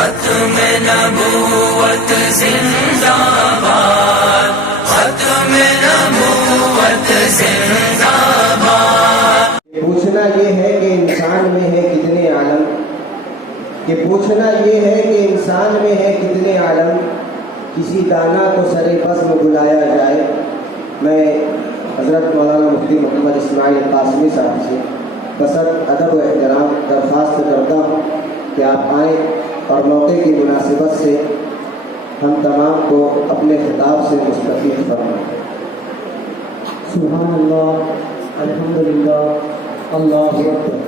ختم نبوت زندہ باد، ختم نبوت زندہ باد۔ پوچھنا یہ ہے کہ انسان میں ہے کتنے عالم، کہ پوچھنا یہ ہے کہ انسان میں ہے کتنے عالم، کسی دانا کو سر بزم بلایا جائے۔ میں حضرت مولانا مفتی محمد اسماعیل قاسمی صاحب سے بصد ادب و احترام درخواست کرتا ہوں کہ آپ آئیں اور موقع کی مناسبت سے ہم تمام کو اپنے خطاب سے مستفید فرمائیں۔ سبحان اللہ، الحمدللہ، اللہ اکبر۔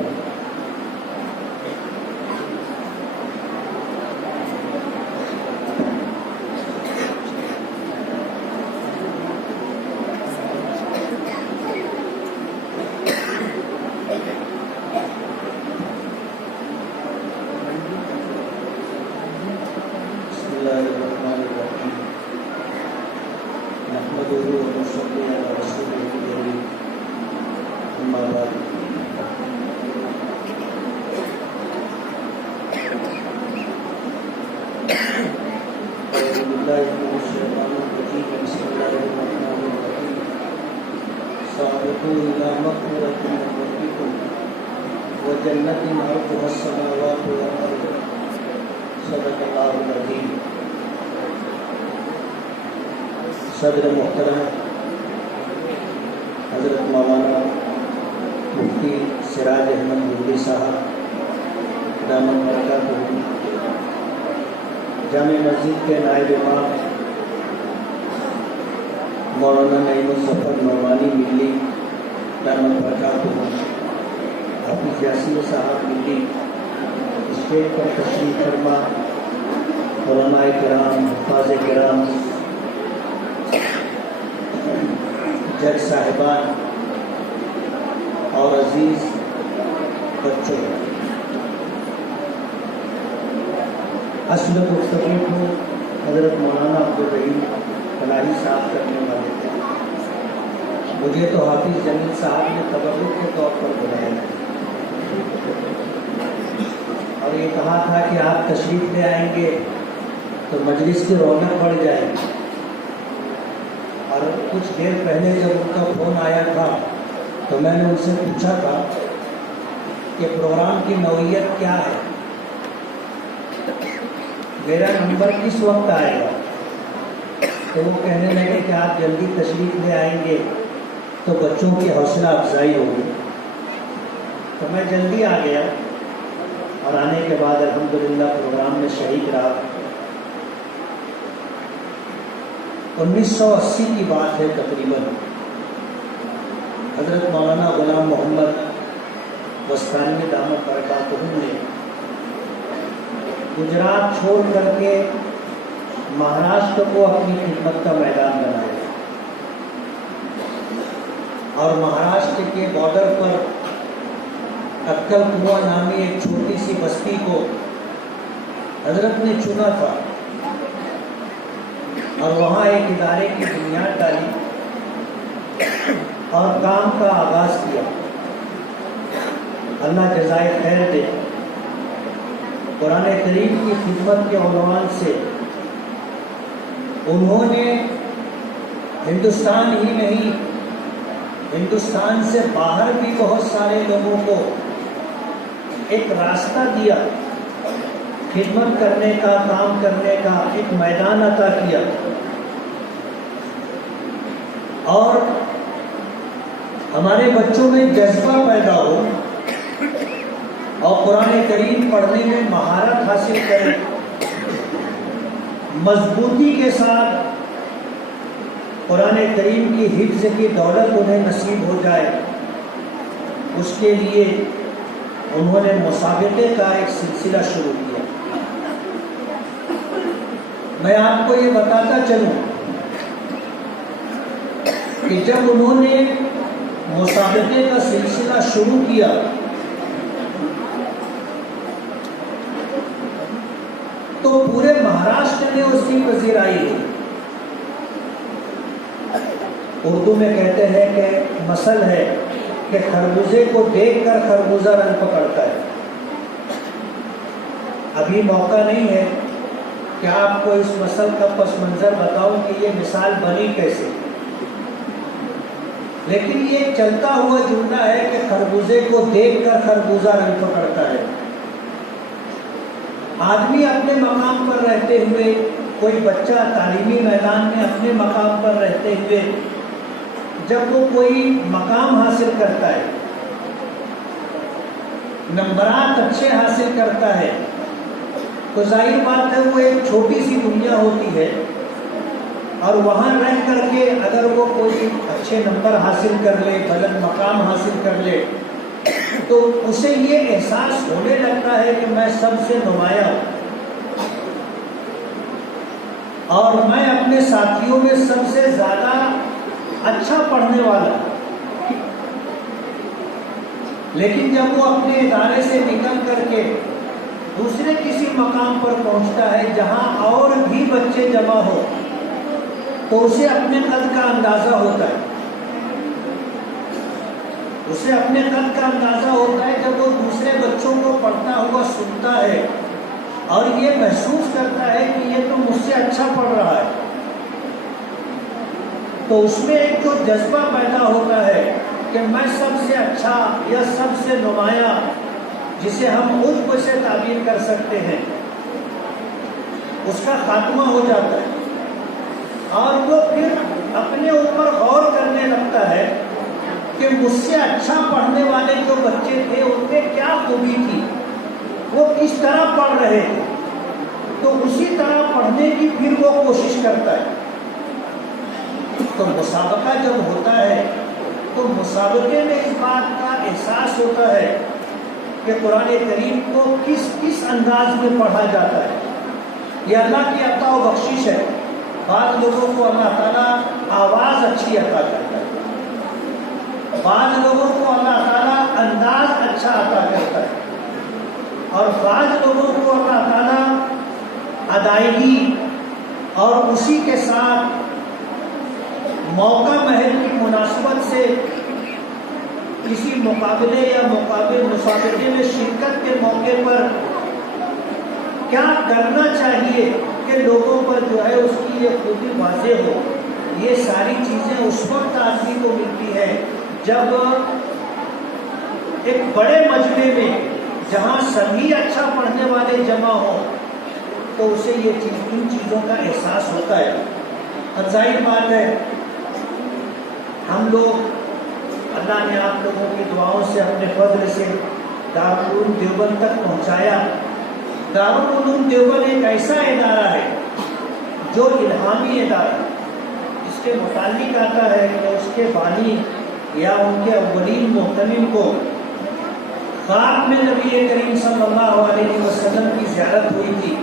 وجنت عرضها السماوات والارض صدق اللہ العظیم۔ صدر محترم حضرت مولانا مفتی سراج احمد مودودی صاحب دامت برکاتہ، جامع مسجد کے نائب امام مولانا نعیم الظفر نعمانی ملی دامت برکاتہ، حافظ یاسین صاحب ملی اسٹیج پر تشریف فرما، علماء کرام، حفاظ کرام، جج صاحبان اور عزیز بچوں، اصل گفتگو کو حضرت مولانا عبدالرحیم فلاحی صاحب کرنے والے تھے۔ مجھے تو حافظ جمیل صاحب نے تبرک کے طور پر بلایا اور یہ کہا تھا کہ آپ تشریف لے آئیں گے تو مجلس کی رونق بڑھ جائے گی، اور کچھ دیر پہلے جب ان کا فون آیا تھا تو میں نے ان سے پوچھا تھا کہ پروگرام کی نوعیت کیا ہے، میرا نمبر کس وقت آئے گا، تو وہ کہنے لگے کہ آپ جلدی تشریف لے آئیں گے تو بچوں کی حوصلہ افزائی ہوگی۔ تو میں جلدی آ گیا اور آنے کے بعد الحمدللہ پروگرام میں شریک رہا۔ 1980 کی بات ہے تقریباً، حضرت مولانا غلام محمد وسطانی دامت برکاتہ نے گجرات چھوڑ کر کے مہاراشٹر کو اپنی خدمت کا میدان بنایا، اور مہاراشٹر کے بارڈر پر اکل کنواں نامی ایک چھوٹی سی بستی کو حضرت نے چنا تھا اور وہاں ایک ادارے کی بنیاد ڈالی اور کام کا آغاز کیا۔ اللہ جزائے خیر دے، قرآن کریم کی خدمت کے عنوان سے انہوں نے ہندوستان ہی نہیں، ہندوستان سے باہر بھی بہت سارے لوگوں کو ایک راستہ دیا، خدمت کرنے کا، کام کرنے کا ایک میدان عطا کیا، اور ہمارے بچوں میں جذبہ پیدا ہو اور قرآن کریم پڑھنے میں مہارت حاصل کریں، مضبوطی کے ساتھ قرآن کریم کی حفظ کی دولت انہیں نصیب ہو جائے، اس کے لیے انہوں نے مسابقے کا ایک سلسلہ شروع کیا۔ میں آپ کو یہ بتاتا چلوں کہ جب انہوں نے مسابقے کا سلسلہ شروع کیا تو پورے مہاراشٹر نے اس کی پذیرائی کی۔ اردو میں کہتے ہیں کہ مثل ہے کہ خربوزے کو دیکھ کر خربوزہ رنگ پکڑتا ہے، ابھی موقع نہیں ہے کہ آپ کو اس مسئلے کا پس منظر بتاؤں کہ یہ مثال بنی کیسے، لیکن یہ چلتا ہوا جملہ ہے کہ خربوزے کو دیکھ کر خربوزہ رنگ پکڑتا ہے۔ آدمی اپنے مقام پر رہتے ہوئے، کوئی بچہ تعلیمی میدان میں اپنے مقام پر رہتے ہوئے جب وہ کوئی مقام حاصل کرتا ہے، نمبرات اچھے حاصل کرتا ہے، تو ظاہر بات ہے وہ ایک چھوٹی سی دنیا ہوتی ہے، اور وہاں رہ کر کے اگر وہ کوئی اچھے نمبر حاصل کر لے، بلند مقام حاصل کر لے، تو اسے یہ احساس ہونے لگتا ہے کہ میں سب سے نمایاں ہوں، اور میں اپنے ساتھیوں میں سب سے زیادہ اچھا پڑھنے والا ہوں۔ لیکن جب وہ اپنے ادارے سے نکل کر کے دوسرے کسی مقام پر پہنچتا ہے جہاں اور بھی بچے جمع ہو، تو اسے اپنے قد کا اندازہ ہوتا ہے، اسے اپنے قد کا اندازہ ہوتا ہے جب وہ دوسرے بچوں کو پڑھتا ہوا سنتا ہے اور یہ محسوس کرتا ہے کہ یہ تو مجھ سے اچھا پڑھ رہا ہے، تو اس میں ایک جو جذبہ پیدا ہوتا ہے کہ میں سب سے اچھا یا سب سے نمایاں، جسے ہم عجب سے تعبیر کر سکتے ہیں، اس کا خاتمہ ہو جاتا ہے، اور وہ پھر اپنے اوپر غور کرنے لگتا ہے کہ مجھ سے اچھا پڑھنے والے جو بچے تھے ان میں کیا خوبی تھی، وہ کس طرح پڑھ رہے تھے، تو اسی طرح پڑھنے کی پھر وہ کوشش کرتا ہے۔ تو مسابقہ جب ہوتا ہے تو مسابقے میں اس بات کا احساس ہوتا ہے کہ قرآن کریم کو کس کس انداز میں پڑھا جاتا ہے۔ یہ اللہ کی عطا و بخشش ہے، بعض لوگوں کو اللہ تعالیٰ آواز اچھی عطا کرتا ہے، بعض لوگوں کو اللہ تعالیٰ انداز اچھا عطا کرتا ہے، اور بعض لوگوں کو اللہ تعالیٰ ادائیگی اور اسی کے ساتھ موقع محل کی مناسبت سے کسی مقابلے یا مسابقے میں شرکت کے موقع پر کیا کرنا چاہیے کہ لوگوں پر جو ہے اس کی یہ خوبی واضح ہو۔ یہ ساری چیزیں اس وقت آدمی کو ملتی ہے جب ایک بڑے مجمع میں جہاں سبھی اچھا پڑھنے والے جمع ہوں تو اسے یہ ان چیزوں کا احساس ہوتا ہے۔ اور ظاہر بات ہے ہم لوگ، اللہ نے آپ لوگوں کی دعاؤں سے اپنے فضل سے دارالعلوم دیوبند تک پہنچایا۔ دارالعلوم دیوبند ایک ایسا ادارہ ہے جو الہامی ادارہ ہے، اس کے متعلق آتا ہے کہ اس کے بانی یا ان کے اولین محتمم کو خواب میں نبی کریم صلی اللہ علیہ وسلم کی زیارت ہوئی تھی،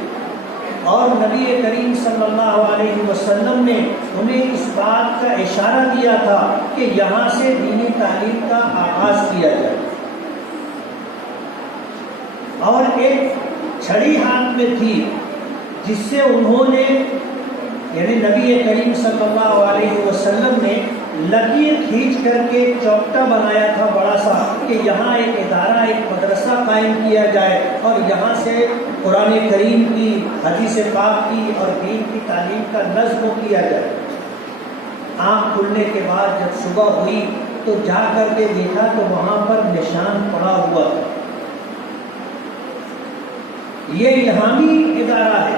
اور نبی کریم صلی اللہ علیہ وسلم نے انہیں اس بات کا اشارہ دیا تھا کہ یہاں سے دینی تعلیم کا آغاز کیا جائے، اور ایک چھڑی ہاتھ میں تھی جس سے انہوں نے، یعنی نبی کریم صلی اللہ علیہ وسلم نے لکیر کھینچ کر کے چوکٹا بنایا تھا بڑا سا کہ یہاں ایک ادارہ، ایک مدرسہ قائم کیا جائے، اور یہاں سے قرآن کریم کی، حدیث پاک کی اور دین کی تعلیم کا نظم کیا جائے۔ آنکھ کھلنے کے بعد جب صبح ہوئی تو جا کر کے دیکھا تو وہاں پر نشان پڑا ہوا تھا۔ یہ الہامی ادارہ ہے۔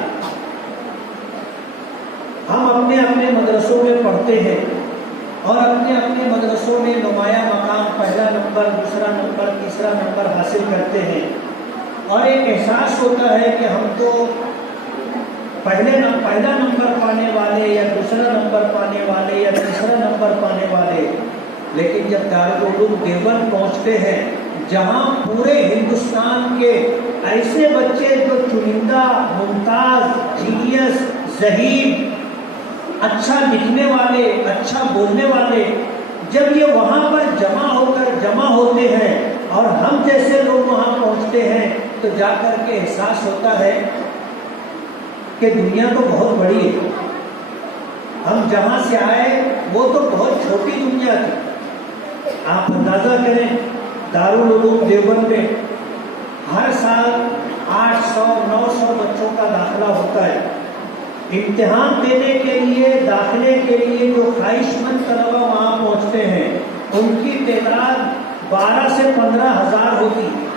ہم اپنے اپنے مدرسوں میں پڑھتے ہیں اور اپنے اپنے مدرسوں میں نمایاں مقام، پہلا نمبر، دوسرا نمبر، تیسرا نمبر حاصل کرتے ہیں، اور ایک احساس ہوتا ہے کہ ہم تو پہلا نمبر پانے والے یا دوسرا نمبر پانے والے یا تیسرا نمبر پانے والے، لیکن جب دارالعلوم دیوبند پہنچتے ہیں جہاں پورے ہندوستان کے ایسے بچے جو چنندہ، ممتاز، جینیس، ذہین، اچھا لکھنے والے، اچھا بولنے والے، جب یہ وہاں پر جمع ہوتے ہیں اور ہم جیسے لوگ وہاں پہنچتے ہیں تو جا کر کے احساس ہوتا ہے کہ دنیا تو بہت بڑی ہے، ہم جہاں سے آئے وہ تو بہت چھوٹی دنیا تھی۔ آپ اندازہ کریں دارالعلوم دیوبند میں ہر سال 800-900 بچوں کا داخلہ ہوتا ہے. امتحان دینے کے لیے داخلے کے لیے جو خواہش مند طلبہ وہاں پہنچتے ہیں ان کی تعداد 12 سے 15 ہزار ہوتی ہے.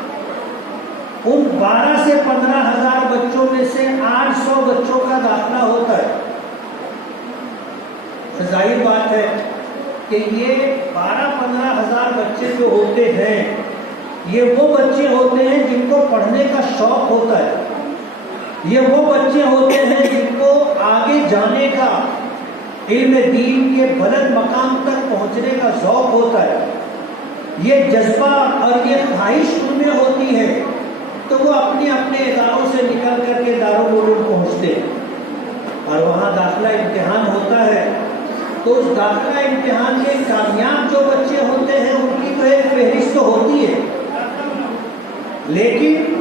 ان 12 سے 15 ہزار بچوں میں سے 800 بچوں کا داخلہ ہوتا ہے. ظاہر بات ہے کہ یہ 12-15 ہزار بچے جو ہوتے ہیں یہ وہ بچے ہوتے ہیں جن کو پڑھنے کا شوق ہوتا ہے. یہ وہ بچے ہوتے ہیں جن کو آگے جانے کا، علم دین کے بلند مقام تک پہنچنے کا ذوق ہوتا ہے. یہ جذبہ اور یہ خواہش ان میں ہوتی ہے تو وہ اپنے اپنے اداروں سے نکل کر کے دارالعلوم پہنچتے ہیں اور وہاں داخلہ امتحان ہوتا ہے. تو اس داخلہ امتحان کے کامیاب جو بچے ہوتے ہیں ان کی تو ایک فہرست ہوتی ہے، لیکن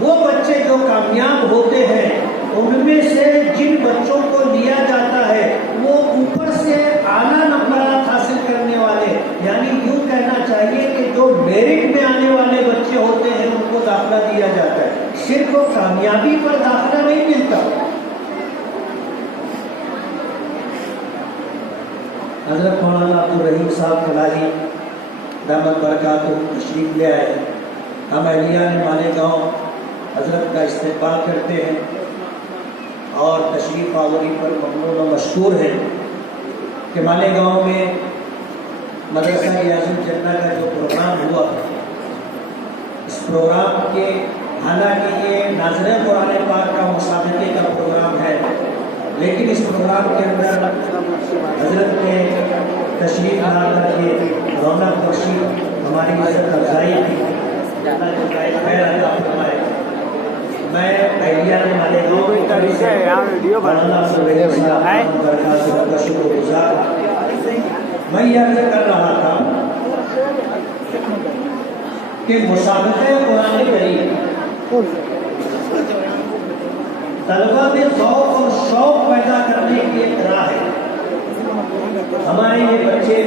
وہ بچے جو کامیاب ہوتے ہیں ان میں سے جن بچوں کو لیا جاتا ہے وہ اوپر سے اعلیٰ نمبرات حاصل کرنے والے، یعنی یوں کہنا چاہیے کہ جو میرٹ میں آنے والے بچے ہوتے ہیں ان کو داخلہ دیا جاتا ہے. صرف وہ کامیابی پر داخلہ نہیں ملتا. حضرت مولانا عبدالرحیم صاحب کلاہی دامت برکاتہ تشریف لے آئے. ہم اہلیان مالیگاؤں حضرت کا استقبال کرتے ہیں اور تشریف آوری پر ممنون و مشکور ہیں کہ مالیگاؤں میں مدرسہ ریاض الجنہ کا جو پروگرام ہوا، اس پروگرام کے حالانکہ یہ ناظرین قرآن پاک کا مسابقے کا پروگرام ہے، لیکن اس پروگرام کے اندر حضرت نے تشریف لا کر کے رونق بخشی، ہماری عزت افزائی کی. اللہ جو خیر عطا فرمائے. میں اہلیان مالیگاؤں مولانا عبدالرحیم صاحب کا شکر گزار. میں یہ عرض کر رہا تھا کہ مسابقہ قرآن کریم طلبہ میں ذوق اور شوق پیدا کرنے کی ایک راہ ہے. ہمارے یہ بچے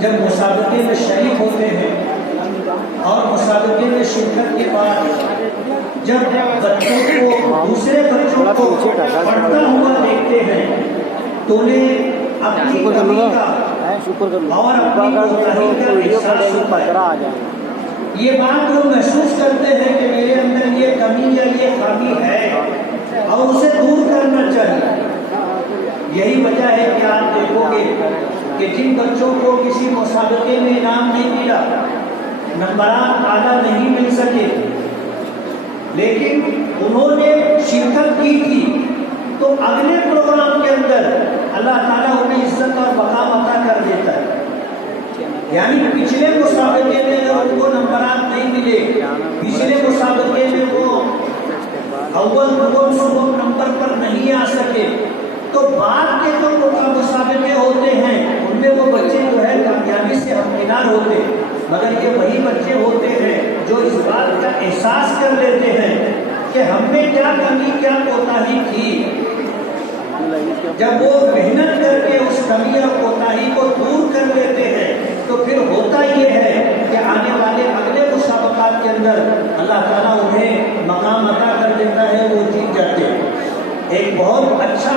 جب مسابقے میں شریک ہوتے ہیں اور مسابقے میں شرکت کے بعد جب بچوں کو دوسرے بچوں کو پڑھتا ہوا دیکھتے ہیں تو انہیں اپنی کمی کا اور اپنی کوتاہی کا احساس ہوتا ہے. یہ بات وہ محسوس کرتے ہیں کہ میرے اندر یہ کمی یا یہ خامی ہے اور اسے دور کرنا چاہیے. یہی وجہ ہے کہ آپ دیکھو گے کہ جن بچوں کو کسی مسابقے میں انعام نہیں ملا، نمبرات اعلیٰ نہیں مل سکے، لیکن انہوں نے شرکت کی تھی تو اگلے پروگرام کے اندر اللہ تعالیٰ انہیں عزت اور مقام عطا کر دیتا ہے. یعنی پچھلے مسابقے میں ان کو نمبرات نہیں ملے، پچھلے مسابقے میں وہ اول دوم نمبر پر نہیں آ سکے، تو بعد کے جو مسابقے ہوتے ہیں ان میں وہ بچے جو ہے کامیابی سے ہمکنار ہوتے ہیں. مگر یہ وہی بچے ہوتے ہیں جو اس بات کا احساس کر لیتے ہیں کہ ہم میں کیا کمی کیا کوتاہی تھی. جب وہ محنت کر کے اس کمی اور کوتاہی کو دور کر لیتے ہیں تو پھر ہوتا یہ ہے کہ آنے والے اگلے مسابقات کے اندر اللہ تعالیٰ انہیں مقام عطا کر دیتا ہے، وہ جیت جاتے ہیں. ایک بہت اچھا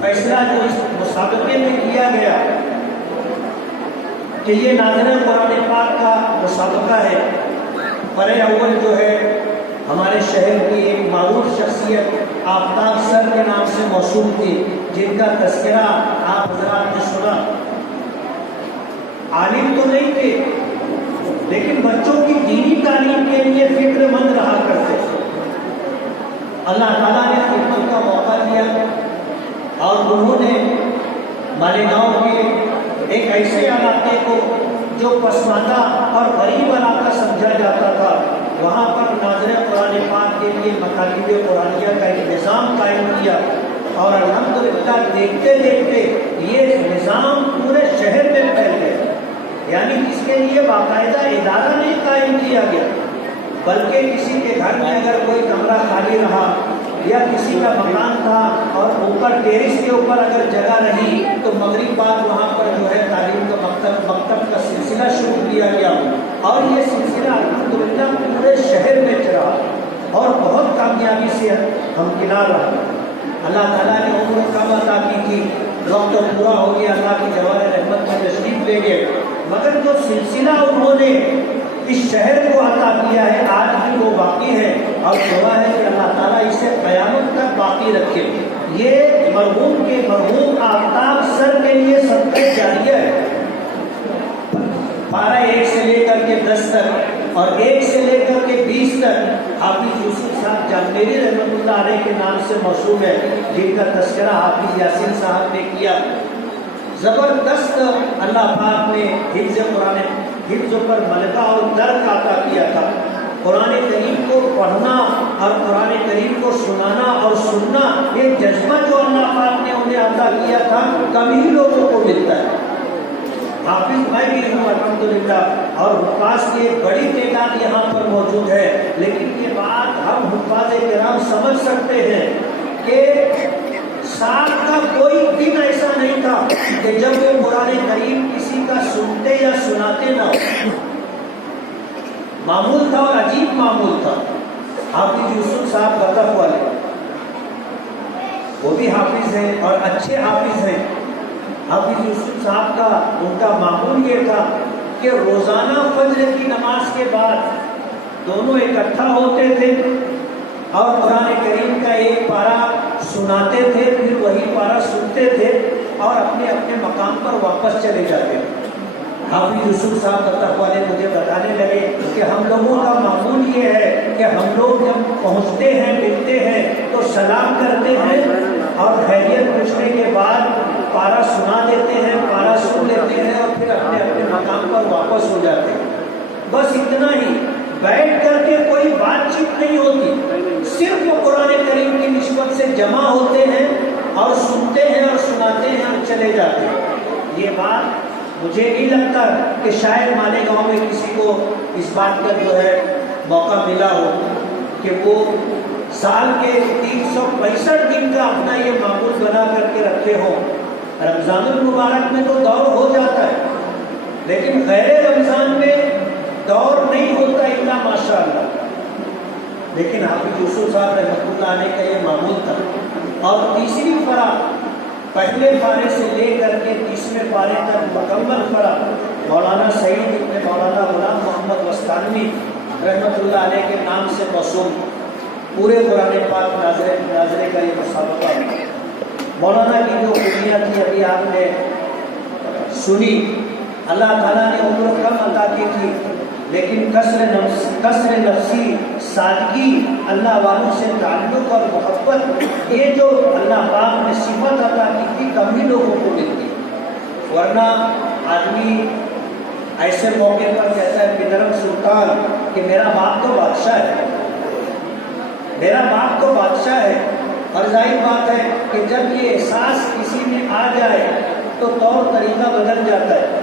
فیصلہ جو اس مسابقے میں کیا گیا کہ یہ ناظرین قرآن پاک کا مسابقہ ہے. برے اول جو ہے ہمارے شہر کی ایک معروف شخصیت آفتاب سر کے نام سے موصول تھی، جن کا تذکرہ آپ حضرات نے سنا. عالم تو نہیں تھے لیکن بچوں کی دینی تعلیم کے لیے فکر مند رہا کرتے. اللہ تعالیٰ نے خدمت کا موقع دیا اور انہوں نے مالیگاؤں کے ایک ایسے علاقے کو جو پسماندہ اور غریب علاقہ سمجھا جاتا تھا، وہاں پر ناظرین قرآن پاک کے لیے مکاتب قرآنیہ کا ایک نظام قائم کیا اور الحمدللہ دیکھتے دیکھتے یہ نظام پورے شہر میں پھیل گیا. یعنی اس کے لیے باقاعدہ ادارہ نہیں قائم کیا گیا، بلکہ کسی کے گھر میں اگر کوئی کمرہ خالی رہا یا کسی کا مکان تھا اور اوپر ٹیرس کے اوپر اگر جگہ رہی تو مغرب بعد وہاں پر جو ہے تعلیم کا مکتب کا سلسلہ شروع کیا گیا اور یہ سلسلہ الحمدللہ پورے شہر میں چلا اور بہت کامیابی سے ہمکنار رہا۔ اللہ تعالیٰ نے عمر کم عطا کی تھی، وقت پورا ہو گیا، اللہ کی جوار رحمت میں تشریف لے گئے، مگر جو سلسلہ انہوں نے اس شہر کو عطا کیا ہے آج بھی وہ باقی ہے، اور دعا ہے کہ اللہ تعالیٰ اسے قیامت تک باقی رکھے۔ یہ مرحوم کے مرحوم آفتاب سر کے لیے صدقہ جاریہ ہے۔ پارہ 1 سے لے کر کے 10 تک اور 1 سے لے کر کے 20 تک حافظ یوسف صاحب جامعری رحمۃ اللہ علیہ کے نام سے موسوم ہے، جن کا تذکرہ حافظ یاسین صاحب نے کیا۔ زبردست اللہ پاک نے حفظ قرآن، حفظ پر ملکہ اور درک عطا کیا تھا۔ قرآن کریم کو پڑھنا اور قرآن کریم کو سنانا اور سننا، یہ جذبہ جو اللہ پاک نے انہیں عطا کیا تھا کم ہی لوگوں کو ملتا ہے۔ حافظ میں بھی ہوں الحمدللہ، اور حفاظ کی ایک بڑی تعداد یہاں پر موجود ہے، لیکن یہ بات ہم حفاظ کرام سمجھ سکتے ہیں کہ سال کا کوئی دن ایسا نہیں تھا کہ جب وہ قرآن کریم کسی کا سنتے یا سناتے نہ ہو۔ معمول تھا اور عجیب معمول تھا۔ حافظ یوسف صاحب بطخ والے، وہ بھی حافظ ہیں اور اچھے حافظ ہیں۔ حافظ یوسف صاحب کا ان کا معمول یہ تھا کہ روزانہ فجر کی نماز کے بعد دونوں اکٹھا ہوتے تھے اور قرآن کریم کا ایک پارہ سناتے تھے، پھر وہی پارہ سنتے تھے اور اپنے اپنے مقام پر واپس چلے جاتے تھے۔ حافظ یوسف صاحب بطخ والے مجھے بتانے لگے کہ ہم لوگوں کا معمول یہ ہے کہ ہم لوگ جب پہنچتے ہیں ملتے ہیں تو سلام کرتے ہیں اور خیریت پوچھنے کے بعد پارہ سنا دیتے ہیں، پارہ سن لیتے ہیں اور پھر اپنے اپنے مقام پر واپس ہو جاتے ہیں۔ بس اتنا ہی، بیٹھ کر کے کوئی بات چیت نہیں ہوتی، صرف قرآن کریم کی نسبت سے جمع ہوتے ہیں اور سنتے ہیں اور سناتے ہیں اور چلے جاتے ہیں۔ یہ بات مجھے نہیں لگتا کہ شاید مالیگاؤں میں کسی کو اس بات کا جو ہے موقع ملا ہو کہ وہ سال کے 365 دن کا اپنا یہ معمول بنا کر کے رکھے ہوں۔ رمضان المبارک میں تو دور ہو جاتا ہے، لیکن غیر رمضان میں دور نہیں ہوتا الا ماشاء اللہ۔ لیکن حافظ یوسف صاحب رحمۃ اللہ علیہ کا یہ معمول تھا۔ اور تیسری فرا، پہلے پارے سے لے کر کے 30ویں پارے تک مکمل فرا مولانا سعید ابن مولانا غلام محمد وستانوی رحمۃ اللہ علیہ کے نام سے موسوم، پورے قرآن پاک ناظرے کا یہ مسابقہ ہے۔ مولانا کی جو خوبیاں تھی ابھی آپ نے سنی، اللہ تعالیٰ نے عمر کم عطا کی تھی، لیکن کثر نفسی، سادگی، اللہ والوں سے تعلق اور محبت، یہ جو اللہ پاک نے صفت عطا کی تھی کم ہی لوگوں کو ملتی۔ ورنہ آدمی ایسے موقع پر کہتا ہے پدرم سلطان کہ میرا باپ تو بادشاہ ہے، میرا باپ تو بادشاہ ہے۔ اور ظاہر بات ہے کہ جب یہ احساس کسی میں آ جائے تو طور طریقہ بدل جاتا ہے۔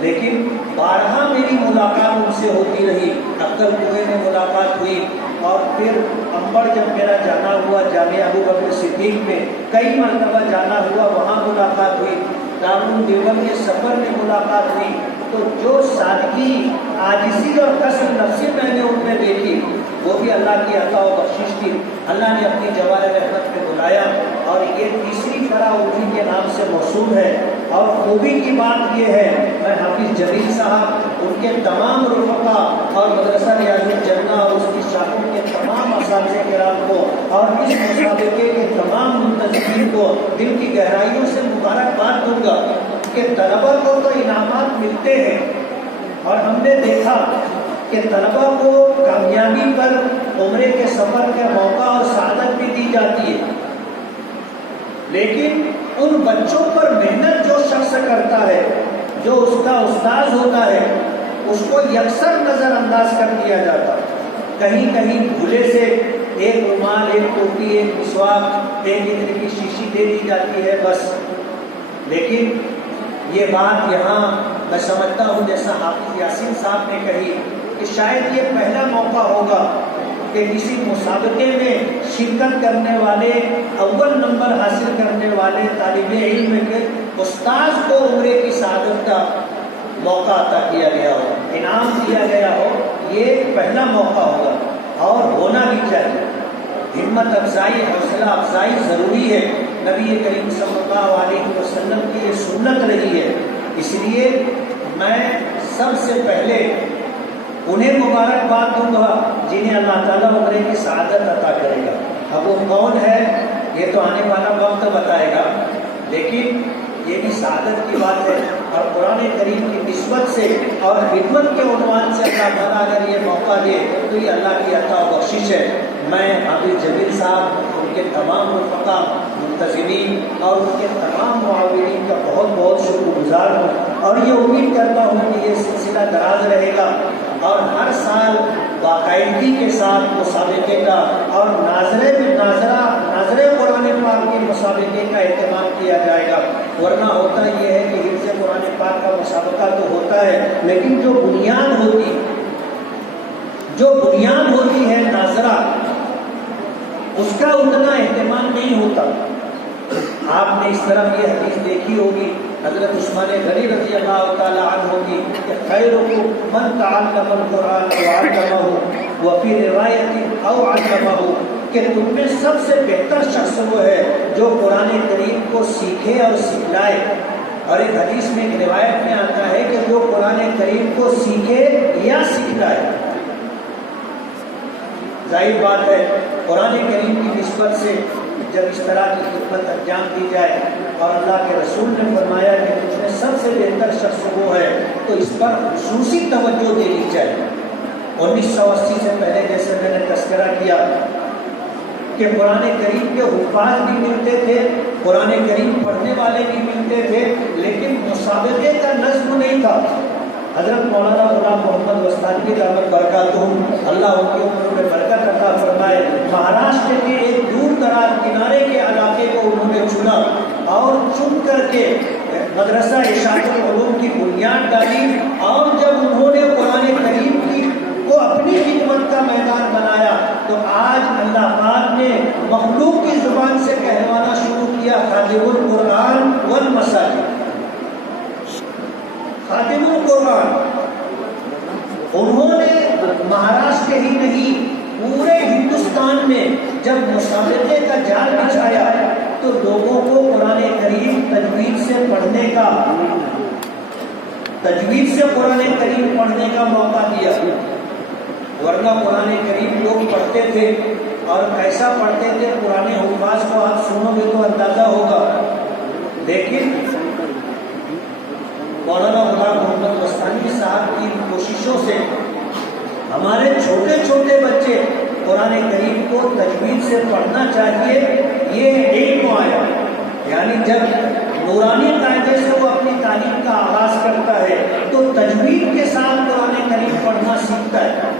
لیکن بارہا میری ملاقات ان سے ہوتی رہی، اختر کنویں میں ملاقات ہوئی، اور پھر امبر جب میرا جانا ہوا جامعہ ابوبکر صدیق میں کئی مرتبہ جانا ہوا، وہاں ملاقات ہوئی، دارالعلوم دیوبند کے سفر میں ملاقات ہوئی۔ تو جو سادگی، عاجزی اور کثر نفسی میں نے ان میں دیکھی، وہ بھی اللہ کی عطا و بخشش تھی۔ اللہ نے اپنی جوار رحمت میں بلایا، اور یہ تیسری فرا انہی کے نام سے موصول ہے۔ اور خوبی کی بات یہ ہے، میں حافظ جلیل صاحب، ان کے تمام رفقا اور مدرسہ ریاض الجنہ اور اس کی شاخوں کے تمام اساتذہ کرام کو اور اس مسابقے کے تمام منتظمین کو دل کی گہرائیوں سے مبارکباد دوں گا کہ طلبہ کو تو انعامات ملتے ہیں، اور ہم نے دیکھا کہ طلبہ کو کامیابی پر عمرے کے سفر کا موقع اور سعادت بھی دی جاتی ہے، لیکن ان بچوں پر محنت جو شخص کرتا ہے، جو اس کا استاذ ہوتا ہے، اس کو یکسر نظر انداز کر دیا جاتا ہے۔ کہیں کہیں بھولے سے ایک رومال، ایک ٹوپی، ایک مسواک، ایک اتنے کی شیشی دے دی جاتی ہے بس۔ لیکن یہ بات یہاں میں سمجھتا ہوں جیسا حافظ یاسین صاحب نے کہی کہ شاید یہ پہلا موقع ہوگا کہ کسی مسابقے میں شرکت کرنے والے، اول نمبر حاصل کرنے والے طالب علم کے استاذ کو عمرے کی سعادت کا موقع عطا کیا گیا ہو، انعام دیا گیا ہو۔ یہ پہلا موقع ہوگا اور ہونا بھی چاہیے. ہمت افزائی، حوصلہ افزائی ضروری ہے. نبی کریم صلی اللہ علیہ وسلم کی یہ سنت رہی ہے. اس لیے میں سب سے پہلے انہیں مبارکباد دوں گا جنہیں اللہ تعالیٰ عمرے کی سعادت عطا کرے گا. اب وہ کون ہے یہ تو آنے والا وقت بتائے گا، لیکن یہ بھی سعادت کی بات ہے. اور قرآن کریم کی نسبت سے اور خدمت کے عنوان سے اللہ تعالیٰ اگر یہ موقع دے تو یہ اللہ کی عطا و بخشش ہے. میں حافظ جمیل صاحب، ان کے تمام رفقا، منتظمین اور ان کے تمام معاونین کا بہت بہت شکر گزار ہوں، اور یہ امید کرتا ہوں کہ یہ سلسلہ دراز رہے گا اور ہر سال باقاعدگی کے ساتھ مسابقے کا اور ناظرے قرآن پاک کے مسابقے کا اہتمام کیا جائے گا. ورنہ ہوتا یہ ہے کہ حفظ قرآن پاک کا مسابقہ تو ہوتا ہے، لیکن جو بنیاد ہوتی ہے ناظرہ، اس کا اتنا اہتمام نہیں ہوتا. آپ نے اس طرف یہ حدیث دیکھی ہوگی حضرت عثمان غنی رضی اللہ تعالی عنہ کی کہ خیرکم من تعلم القرآن وعلمہ وفی روایت او علمہ، کہ تم میں سب سے بہتر شخص وہ ہے جو قرآن کریم کو سیکھے اور سکھلائے. اور ایک حدیث میں ایک روایت میں آتا ہے کہ جو قرآن کریم کو سیکھے یا سکھلائے. ظاہر بات ہے قرآن کریم کی نسبت سے جب اس طرح کی خدمت انجام دی جائے اور اللہ کے رسول نے فرمایا کہ تجھ میں سب سے بہتر شخص وہ ہے، تو اس پر خصوصی توجہ دینی چاہیے. 1980 سے پہلے جیسے میں نے تذکرہ کیا کہ قرآن کریم کے حفاظ بھی ملتے تھے، قرآن کریم پڑھنے والے بھی ملتے تھے، لیکن مسابقے کا نظم نہیں تھا. حضرت مولانا غلام محمد وستانوی دامت برکاتہم، اللہ ان کی عمر میں برکت عطا فرمائے، مہاراشٹر کے ایک دور دراز کنارے کے علاقے کو انہوں نے چنا اور چن کر کے مدرسہ اشاعت العلوم کی بنیاد ڈالی. اور جب انہوں نے قرآن کریم کو اپنی خدمت کا میدان بنایا تو آج اللہ پاک نے مخلوق کی زبان سے کہلوانا شروع کیا خادم القرآن والمساجد. خادم القرآن انہوں نے مہاراشٹر ہی نہیں پورے ہندوستان میں جب مسابقے کا جال بچھایا تو لوگوں کو قرآن کریم تجوید سے قرآن کریم پڑھنے کا موقع دیا. ورنہ قرآن کریم لوگ پڑھتے تھے اور کیسا پڑھتے تھے قرآن حفاظ کو آپ سنو گے تو اندازہ ہوگا. لیکن مولانا غلام محمد وستانوی صاحب کی کوششوں سے ہمارے چھوٹے چھوٹے بچے قرآن کریم کو تجوید سے پڑھنا چاہیے، یہ علم آیا. یعنی جب نورانی قاعدے سے وہ اپنی تعلیم کا آغاز کرتا ہے تو تجوید کے ساتھ قرآن کریم پڑھنا سیکھتا ہے.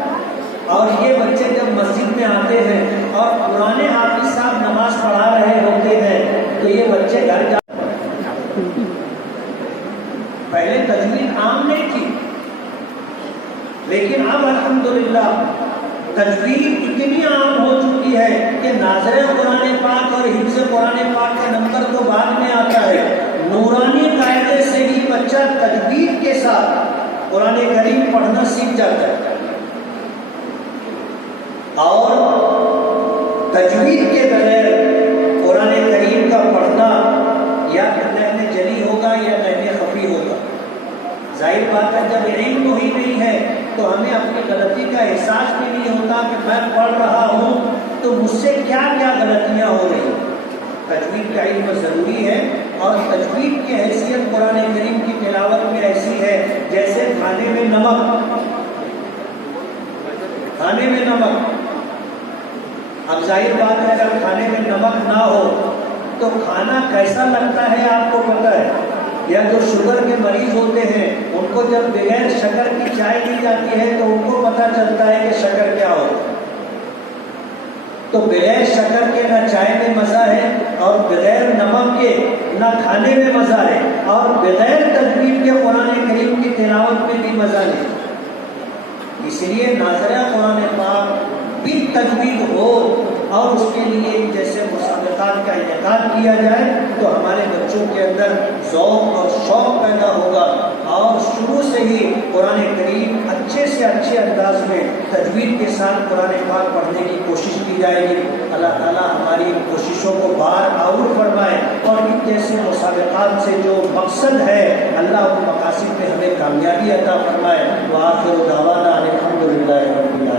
اور یہ بچے جب مسجد میں آتے ہیں اور قرآن حافظ صاحب نماز پڑھا رہے ہوتے ہیں تو یہ بچے گھر جا پہلے تجوید عام نہیں تھی، لیکن اب الحمدللہ تجوید اتنی عام ہو چکی ہے کہ ناظر قرآن پاک اور حفظ قرآن پاک کا نمبر تو بعد میں آتا ہے. نورانی قاعدے سے ہی بچہ تجوید کے ساتھ قرآن کریم پڑھنا سیکھ جاتا ہے. اور تجوید کے بغیر قرآن کریم کا پڑھنا یا نحن جلی ہوگا یا نحن خفی ہوگا. ظاہر بات ہے جب علم ہی نہیں ہے تو ہمیں اپنی غلطی کا احساس بھی نہیں ہوتا کہ میں پڑھ رہا ہوں تو مجھ سے کیا کیا غلطیاں ہو رہی ہیں. تجوید کا علم ضروری ہے اور تجوید کی حیثیت قرآن کریم کی تلاوت میں ایسی ہے جیسے کھانے میں نمک. اب ظاہر بات ہے اگر کھانے میں نمک نہ ہو تو کھانا کیسا لگتا ہے آپ کو پتہ ہے. یا جو شوگر کے مریض ہوتے ہیں ان کو جب بغیر شکر کی چائے دی جاتی ہے تو ان کو پتہ چلتا ہے کہ شکر کیا ہوتا ہے. تو بغیر شکر کے نہ چائے میں مزہ ہے اور بغیر نمک کے نہ کھانے میں مزہ ہے اور بغیر تجوید کے قرآن کریم کی تلاوت میں بھی مزہ نہیں. اس لیے ناظرہ قرآن پاک بھی تجوید ہو اور اس کے لیے جیسے مسابقات کا انعقاد کیا جائے تو ہمارے بچوں کے اندر ذوق اور شوق پیدا ہوگا اور شروع سے ہی قرآن کریم اچھے سے اچھے انداز میں تجوید کے ساتھ قرآن پاک پڑھنے کی کوشش کی جائے گی۔ اللہ تعالیٰ ہماری ان کوششوں کو بار آور فرمائے اور ان جیسے مسابقات سے جو مقصد ہے اللہ ان مقاصد پہ ہمیں کامیابی عطا فرمائے۔ وآخر دعوانا الحمدللہ رب العالمین۔